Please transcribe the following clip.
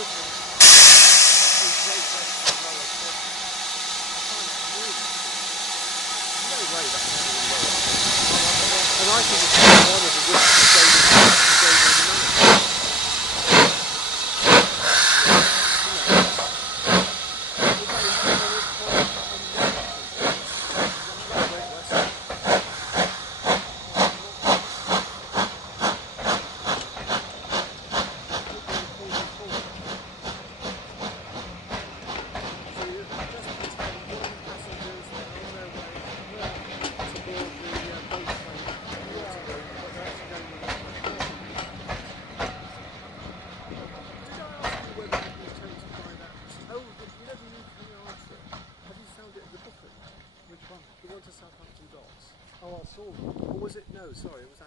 And I think it's one of the risks to go with the money. Oh, I saw them. Or was it? No, sorry. It was